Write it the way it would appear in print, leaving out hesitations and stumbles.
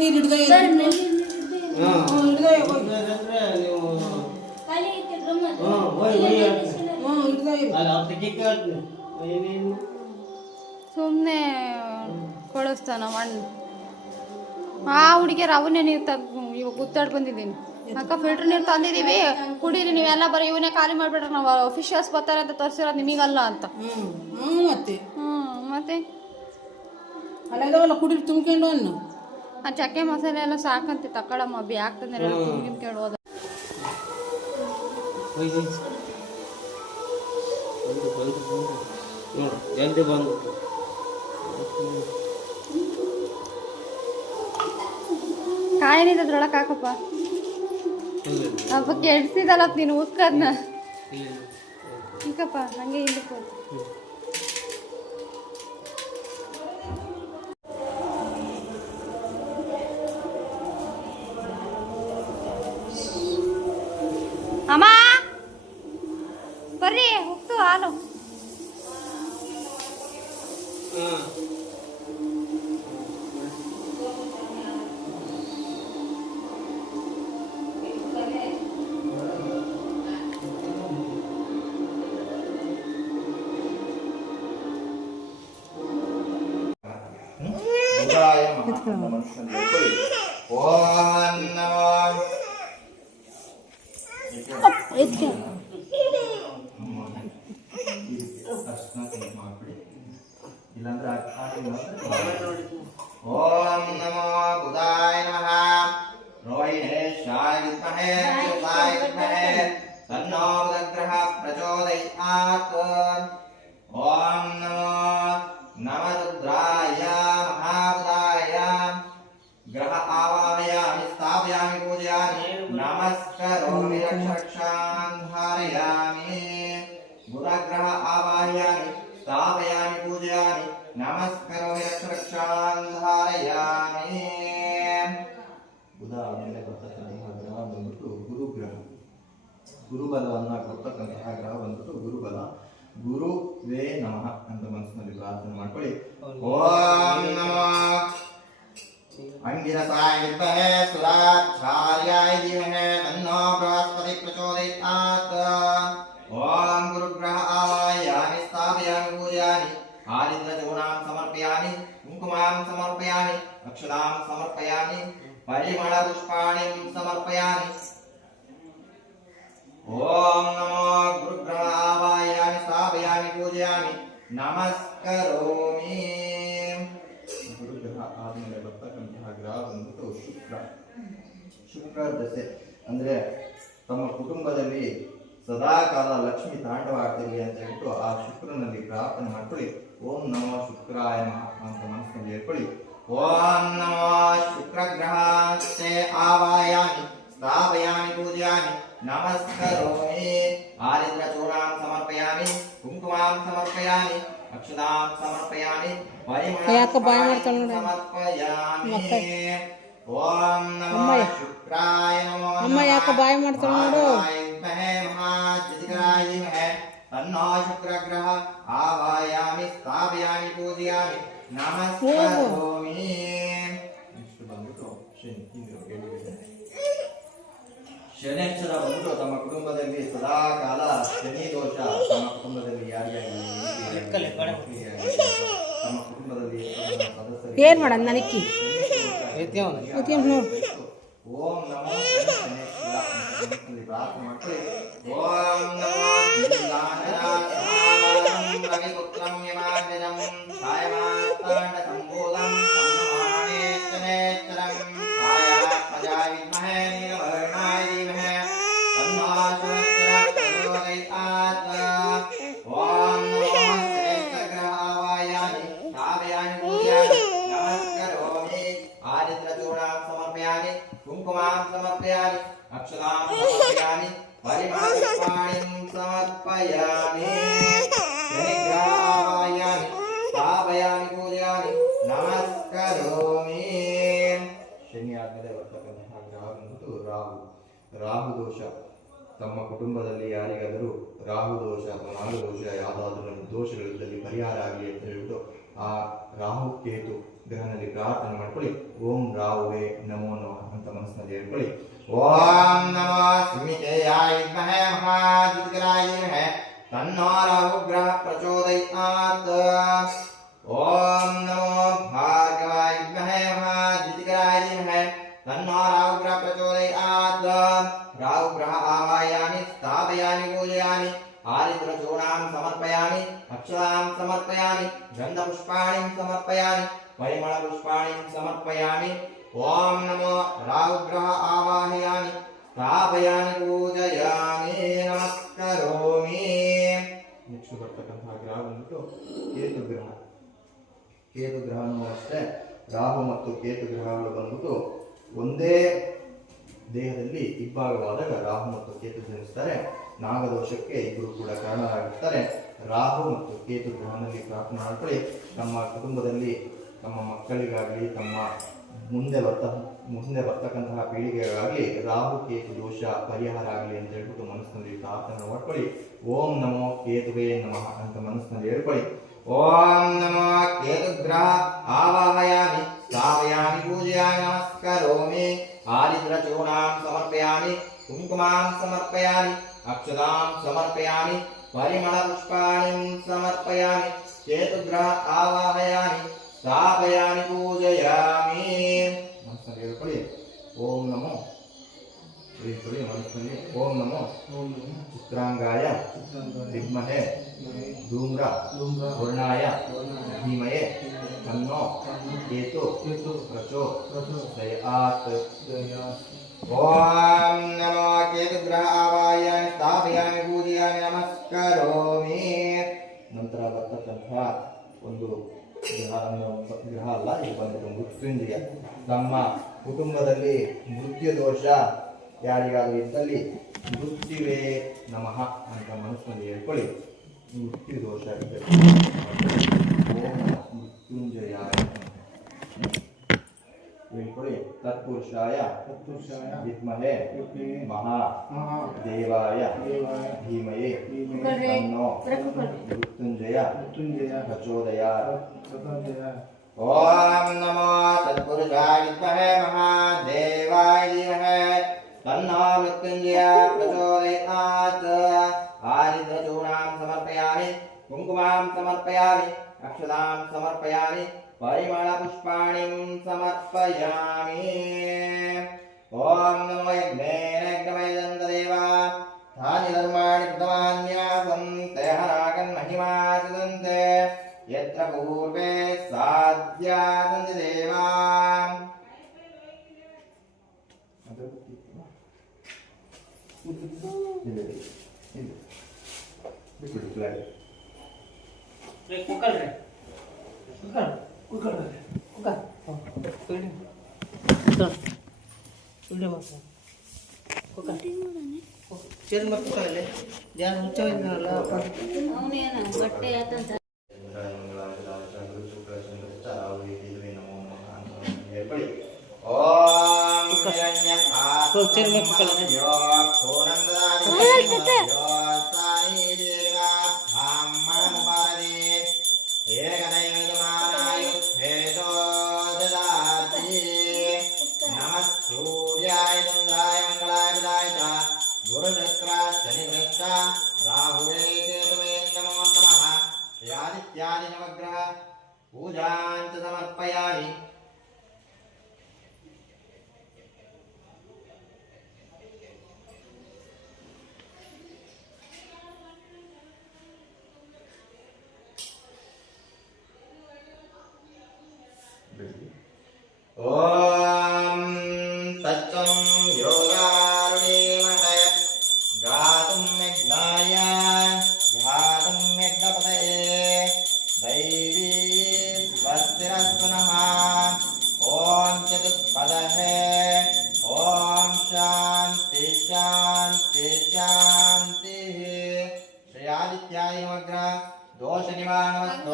ನೀರು ಹಿಡ್ದ ಸುಮ್ಮನೆ ಕಳಿಸ್ತಾನ ಮಣ್ಣು ಆ ಹುಡುಗಿಯರು ಅವನ್ನೇ ನೀರು ಇವಾಗ ಗುತ್ತಾಡ್ ಬಂದಿದ್ದೀನಿ ಅಕ್ಕ ಫಿಲ್ಟರ್ ನೀರು ತಂದಿದ್ದೀವಿ ಕುಡೀರಿ ನೀವೆಲ್ಲ ಬರೀ ಇವನ್ನೇ ಖಾಲಿ ಮಾಡಿಬಿಟ್ರೆ ನಾವು ಅಫಿಷಿಯಲ್ಸ್ ಬರ್ತಾರೆ ಅಂತ ತೋರಿಸಿರೋದು ನಿಮಗಲ್ಲ ಅಂತ ಮತ್ತೆ ಮತ್ತೆ ಅಲ್ಲೆಲ್ಲ ಕುಡೀರಿ ತುಂಬ್ಕೊಂಡು ಅನ್ನು ಆ ಚಕ್ಕೆ ಮಸಾಲೆ ಎಲ್ಲ ಸಾಕಂತ ತಕ್ಕಳಮ್ಮ ಬ್ಯಾಗ್ ತಂದ್ರೆ ತುಂಬಿನ ಕೇಳೋದು ಜಲ್ದಿ ಬಂದು ಕಾಯನಿದ್ದದ್ರೊಳಗೆ ಹಾಕಪ್ಪ ಹಬ್ಬ ಕೆಡ್ಸಿದಲ್ಲ ನೀನು ಉಕ್ಕದ್ನ ಈಕಪ್ಪ ಹಂಗೆ ಇಲ್ಲಕ್ಕೆ ಅಮ್ಮ ಬರ್ರಿ ಹೋಗ್ತು ಹಾಲು ಓಂ ನಮೋ ಬುಧಾಯ ನಮಃ ರೋಹಿಣೇಶಾಯ ವಿದ್ಮಹೇ ಶಿವಾಯ ವಿದ್ಮಹೇ ತನ್ನೋ ಬುಧಗ್ರಹ ಪ್ರಚೋದಯಾತ್ ಓಂ ನಮೋ ನಮರುದ್ರಾಯ ಮಹಾಬುಧಾಯ ಗ್ರಹ ಆವಾಹಯಾಮಿ ಸ್ಥಾಪಯಾಮಿ ಪೂಜಯಾಮಿ ನಮಸ್ಕರೋಮಿ ರಕ್ಷಾನ್ ಧಾರಯಾಮಿ ಬುಧಗ್ರಹ ಆವಾಹಯಾಮಿ ಸ್ಥಾಪಯಾಮಿ ಪೂಜಯಾಮಿ ನಮಸ್ಕರೋಮಿ ರಕ್ಷಾನ್ ಧಾರಯಾಮಿ. ಬುಧ ಆಮೇಲೆ ಬರ್ತಕ್ಕಂತಹ ಗ್ರಹ ಬಂದ್ಬಿಟ್ಟು ಗುರುಗ್ರಹ, ಗುರುಬಲವನ್ನು ಕೊಡ್ತಕ್ಕಂತಹ ಗ್ರಹ ಬಂದ್ಬಿಟ್ಟು ಗುರುಬಲ. ಗುರುವೇ ನಮಃ ಅಂತ ಮನಸ್ಸಿನಲ್ಲಿ ಪ್ರಾರ್ಥನೆ ಮಾಡ್ಕೊಳ್ಳಿ. ಓಂ ನಮೋ ಅಂಗಿರಸಾಯ ವಿದ್ಮಹೇ ಸುರಾಚಾರ್ಯಾಯ ಧೀಮಹಿ ತನ್ನೋ ಬೃಹಸ್ಪತಿ ಪ್ರಚೋದಯಾತ್. ಓಂ ಗುರುಗ್ರಹ ಆವಾಹಯಾಮಿ ಸ್ಥಾಪಯಾಮಿ ಪೂಜಯಾಮಿ ಆಲಿಂದ್ರಚೂರ್ಣಾಂ ಸಮರ್ಪಯಾಮಿ ಕುಂಕುಮಾಂ ಸಮರ್ಪಯಾಮಿ ಅಕ್ಷತಾಂ ಸಮರ್ಪಯಾಮಿ ಪರಿಮಳ ಪುಷ್ಪಾಣಿ ಸಮರ್ಪಯಾಮಿ. ಓಂ ನಮೋ ಗುರುಗ್ರಹ ಆವಾಹಯಾಮಿ ಸ್ಥಾಪಯಾಮಿ ಪೂಜಯಾಮಿ ನಮಸ್ಕರೋಮಿ. ಗುರುಗ್ರಹ ಆದ್ಮೇಲೆ ಬರ್ತಕ್ಕಂತಹ ಗ್ರಹ ಬಂದ್ಬಿಟ್ಟು ಶುಕ್ರ ದಶೆ ಅಂದ್ರೆ ತಮ್ಮ ಕುಟುಂಬದಲ್ಲಿ ಸದಾ ಕಾಲ ಲಕ್ಷ್ಮಿ ತಾಂಡವ ಆಗ್ತಿರಲಿ ಅಂತ ಹೇಳ್ಬಿಟ್ಟು ಆ ಶುಕ್ರನಲ್ಲಿ ಪ್ರಾರ್ಥನೆ ಮಾಡ್ಕೊಳ್ಳಿ. ಓಂ ನಮೋ ಶುಕ್ರಾಯ ನಮಃ ಅಂತ ಮನಸ್ಸಿನಲ್ಲಿ ಹೇಳ್ಕೊಳ್ಳಿ. ಓಂ ನಮೋ ಶುಕ್ರಗ್ರಹಸ್ತೆ ಆವಾಹಯಾಮಿ ಸ್ಥಾಪಯಾಮಿ ಪೂಜಯಾಮಿ ನಮಸ್ಕರೋಮಿ ಆಲಿಂದ್ರಚೂರ್ಣಾಂ ಸಮರ್ಪಯಾಮಿ ಕುಂಕುಮಾಂ ಸಮರ್ಪಯಾಮಿ ಅಕ್ಷತಾಂ ಸಮರ್ಪಯಾಮಿ ಪರಿಮಳ ಸಮರ್ಪಯಾಮಿ. ಓಂ ನಮೋ ಶುಕ್ರಾಯ ನಮೋ ಅಮ್ಮ ಯಾಕೆ ಬಾಯಿ ಮಾಡ್ತಾಳೆ ನೋಡು. ತನ್ನೋ ಶುಕ್ರಗ್ರಹ ಆವಾಹಯಾಮಿ ಸ್ಥಾಪಯಾಮಿ ಪೂಜಯಾಮಿ ನಮಸ್ಕರೋಮಿ. ನೆಕ್ಸ್ಟ್ ಬಂದ್ಬಿಟ್ಟು ಶನೇಶ್ವರ ಬಂದ್ಬಿಟ್ಟು ತಮ್ಮ ಕುಟುಂಬದಲ್ಲಿ ಸದಾ ಕಾಲ ಶನಿ ದೋಷ ತಮ್ಮ ಕುಟುಂಬದಲ್ಲಿ ತಮ್ಮ ಕುಟುಂಬದಲ್ಲಿ ಏನ್ ಮಾಡೋಣ ನನಕ್ಕಿ ಓಂ ನಮೋ ಶನೇಶ್ವರ ಪ್ರಾರ್ಥನೆ ಮಾಡ್ಕೊಳ್ಳಿ. ಓಂ ನಮೋ ರವಿಪುತ್ರಂ ಯಮಾಜನಂ ಛಾಯಮಾತಾಂಡ ಸಂಭೂತಂ ಸಮ್ಮಹಾಣೇ ಶನೇಶ್ವರಂ ಛಾಯಾತ್ಮಜಾಯ ವಿದ್ಮಹೇ ನೀಲವರ್ಣಾಯ ಧೀಮಹಿ ತನ್ನೋ ಶನೇಶ್ವರಃ ಪ್ರಚೋದಯಾತ್. ಓಂ ನಮೋ ಶನೇಶ್ವರಗ್ರಹ ಆವಾಹಯಾಮಿ ಸ್ಥಾಪಯಾಮಿ ಪೂಜಯಾಮಿ ನಮಸ್ಕರೋಮಿ ಆಲಿಂದ್ರಚೂರ್ಣಾಂ ಸಮರ್ಪಯಾಮಿ ಕುಂಕುಮಾಂ ಸಮರ್ಪಯಾಮಿ ಅಕ್ಷತಾಂ ಸಮರ್ಪಯಾಮಿ ಪರಿಮಳ ಪುಷ್ಪಾಣಿಂ ಸಮರ್ಪಯಾಮಿ. ಶನಿಗ್ರಹ ಆವಾಹಯಾಮಿ ಸ್ಥಾಪಯಾಮಿ ಪೂಜಯಾಮಿ ನಮಸ್ಕರೋಮಿ. ಶನಿ ಆದ್ಮೇಲೆ ಬರ್ತಕ್ಕಂತಹ ಗ್ರಹ ಬಂದ್ಬಿಟ್ಟು ರಾಹು ದೋಷ. ತಮ್ಮ ಕುಟುಂಬದಲ್ಲಿ ಯಾರಿಗಾದರೂ ರಾಹು ದೋಷ ಅಥವಾ ನಾಗದೋಷ ಯಾವುದಾದ್ರೂ ದೋಷಗಳಿದ್ದಲ್ಲಿ ಪರಿಹಾರ ಆಗಲಿ ಅಂತ ಹೇಳ್ಬಿಟ್ಟು ಆ ರಾಹು ಕೇತು ಗ್ರಹದಲ್ಲಿ ಪ್ರಾರ್ಥನೆ ಮಾಡ್ಕೊಳ್ಳಿ. ಓಂ ರಾಹುವೇ ನಮೋ ನಮಃ ಅಂತ ಮನಸ್ಸಿನಲ್ಲಿ ಹೇಳ್ಕೊಳ್ಳಿ. ಓಂ ನಮೋ ಸ್ಮಿತೇಯಾಯ ವಿದ್ಮಹೇ ಮಹಾಜಿತ್ಕರಾಯ ಧೀಮಹಿ ತನ್ನೋ ರಾಹು ಗ್ರಹ ಪ್ರಚೋದಯಾತ್. ಓಂ ನಮೋ ಭಾರ್ಗವಾಯ ವಿದ್ಮಹೇ ಮಹಾಜಿತ್ಕರಾಯ ಧೀಮಹಿ ತನ್ನೋ ರಾಹು ಗ್ರಹ ಪ್ರಚೋದಯಾತ್. ರಾಹು ಗ್ರಹ ಆವಾಹಯಾಮಿ ಸ್ಥಾಪಯಾಮಿ ಪೂಜಯಾಮಿ ಆರಿದ್ರಚೂರ್ಣಾಂ ಸಮರ್ಪಯಾಮಿ ಅಕ್ಷತಾಂ ಸಮರ್ಪಯಾಮಿ ಗಂಧಪುಷ್ಪಾಣಿಂ ಸಮರ್ಪಯಾಮಿ ಪರಿಮಳಪುಷ್ಪಾಣಿಂ ಸಮರ್ಪಯಾಮಿ. ಓಂ ನಮೋ ರಾಹುಗ್ರಹ ಆವಾಹಯಾಮಿ ಸ್ಥಾಪಯಾಮಿ ಪೂಜಯಾಮಿ ನಮಸ್ಕರೋಮಿ. ನೆಕ್ಸ್ಟ್ ಬರ್ತಕ್ಕಂತಹ ಗ್ರಹ ಬಂದ್ಬಿಟ್ಟು ಕೇತು ಗ್ರಹ. ಕೇತು ಗ್ರಹನೂ ಅಷ್ಟೇ, ರಾಹು ಮತ್ತು ಕೇತು ಗ್ರಹಗಳು ಬಂದ್ಬಿಟ್ಟು ಒಂದೇ ದೇಹದಲ್ಲಿ ಇಬ್ಬಾಗವಾದಾಗ ರಾಹು ಮತ್ತು ಕೇತು ಜನಿಸ್ತಾರೆ. ನಾಗದೋಷಕ್ಕೆ ಇಬ್ಬರು ಕೂಡ ಕಾರಣರಾಗಿರ್ತಾರೆ. ರಾಹು ಮತ್ತು ಕೇತು ಗ್ರಹದಲ್ಲಿ ಪ್ರಾರ್ಥನೆ ಮಾಡ್ಕೊಳ್ಳಿ. ನಮ್ಮ ಕುಟುಂಬದಲ್ಲಿ ತಮ್ಮ ಮಕ್ಕಳಿಗಾಗಲಿ ತಮ್ಮ ಮುಂದೆ ಬರ್ತಕ್ಕಂತಹ ಪೀಳಿಗೆಗಾಗಲಿ ರಾಹು ಕೇತು ದೋಷ ಪರಿಹಾರ ಆಗಲಿ ಅಂತ ಹೇಳ್ಬಿಟ್ಟು ಮನಸ್ಸಿನಲ್ಲಿ ಪ್ರಾರ್ಥನೆ ಮಾಡ್ಕೊಳ್ಳಿ. ಓಂ ನಮೋ ಕೇತುವೇ ನಮಃ ಅಂತ ಮನಸ್ಸಿನಲ್ಲಿ ಹೇಳ್ಕೊಳ್ಳಿ. ಓಂ ನಮೋ ಕೇತು ಗ್ರಹ ಆವಾಹಯಾಮಿ ಸ್ಥಾಪಯಾಮಿ ಪೂಜಯಾಮಿ ನಮಸ್ಕರೋಮಿ ಆರಿದ್ರಚೂರ್ಣಾಂ ಸಮರ್ಪಯಾಮಿ ಕುಂಕುಮಾಂ ಸಮರ್ಪಯಾಮಿ ಅಕ್ಷತಾಂ ಸಮರ್ಪಯಾಮಿ ಪರಿಮಳಪುಷ್ಪಾಣಿಂ ಸಮರ್ಪಯಾಮಿ ಕೇತುಗ್ರಹ ಆವಾಹಯಾಮಿ ಸ್ಥಾಪಯಾಮಿ ಪೂಜಯಾಮಿ. ಮನಸ್ಸಲ್ಲಿ ಹೇಳ್ಕೊಳ್ಳಿ. ಓಂ ನಮೋ ಹೇಳ್ಕೊಳ್ಳಿ ಮನಸ್ಸಿನಲ್ಲಿ. ಓಂ ನಮೋ ಚಿತ್ರಾಂಗಾಯ ವಿದ್ಮಹೇ ಧೂಮ್ರ ವರ್ಣಾಯ ಧೀಮಹಿ ತನ್ನೋ ಕೇತು ಪ್ರಚೋದಯಾತ್. ಓಂ ನಮೋ ಕೇತುಗ್ರಹ ಆವಾಹಯಾಮಿ ಸ್ಥಾಪಯಾಮಿ ಪೂಜಯಾಮಿ ನಮಸ್ಕರೋಮಿ. ನಂತರ ಬರ್ತಕ್ಕಂತಹ ಒಂದು ಗ್ರಹ ಅಲ್ಲ, ಇದು ಬಂದ್ಬಿಟ್ಟು ಮೃತ್ಯುಂಜಯ. ನಮ್ಮ ಕುಟುಂಬದಲ್ಲಿ ಮೃತ್ಯು ದೋಷ ಯಾರಿಗಾದರೂ ಇದ್ದಲ್ಲಿ ಮೃತ್ಯುವೇ ನಮಃ ಅಂತ ಮನಸ್ಸಿನಲ್ಲಿ ಹೇಳ್ಕೊಳ್ಳಿ. ಮೃತ್ಯು ದೋಷ ಇದ್ದಲ್ಲಿ ಓಂ ಮೃತ್ಯುಂಜಯಾಯ ಹೇಳ್ಕೊಳ್ಳಿ. ತತ್ಪುರುಷಾಯ ವಿದ್ಮಹೇ ಮಹಾದೇವಾಯ ಧೀಮಹಿ ತನ್ನೋ ಮೃತ್ಯುಂಜಯ ಪ್ರಚೋದಯಾತ್. ಓಂ ನಮೋ ತತ್ಪುರುಷಾಯ ವಿದ್ಮಹೇ ಮಹಾದೇವಾಯ ಧೀಮಹಿ ತನ್ನೋ ಮೃತ್ಯುಂಜಯ ಪ್ರಚೋದಯಾತ್. ಆರಿದ್ರಚೂರ್ಣಾಂ ಸಮರ್ಪಯಾಮಿ ಕುಂಕುಮಾಂ ಸಮರ್ಪಯಾಮಿ ಅಕ್ಷತಾಂ ಸಮರ್ಪಯಾಮಿ ಪರಿಮಳಪುಷ್ಪಾಣಿಂ ಸಮರ್ಪಯಾಮಿ. ಓಂ ನಮೋ ಯಜ್ಞೇನಗ್ನಮಯದಂತದೇವ ತಾನಿ ಧರ್ಮಾಣಿ ಕೃತವಾನ್ಯಾಸಂ ತಯಃ ಮಹಿಮಾಸದಂತೆ ಯತ್ರ ಪೂರ್ವೇ ಸಾಧ್ಯ ಸಂತಿ ದೇವಾ. ಆದಿತ್ಯಾದಿ ನವಗ್ರಹ ಪೂಜಾಂಚ ಸಮರ್ಪಯಾಮಿ. ಓಂ ತತ್ವಂ ಯೋಗಾರುಣೀಮಹೇ ಗಾತುಂ ಯಜ್ಞಾಯ ಘಾತುಂ ಯಜ್ಞಪತಯೇ ದೈವೀ ಸ್ವಸ್ತಿರಸ್ತು ನಃ. ಓಂ ಚತುಷ್ಪದಹೇ. ಓಂ ಶಾಂತಿ ಶಾಂತಿ ಶಾಂತಿ. ಶ್ರೀ ಆದಿತ್ಯಾಯ ನವಗ್ರಹ ದೋಷ ನಿವಾರಣವಸ್ತು.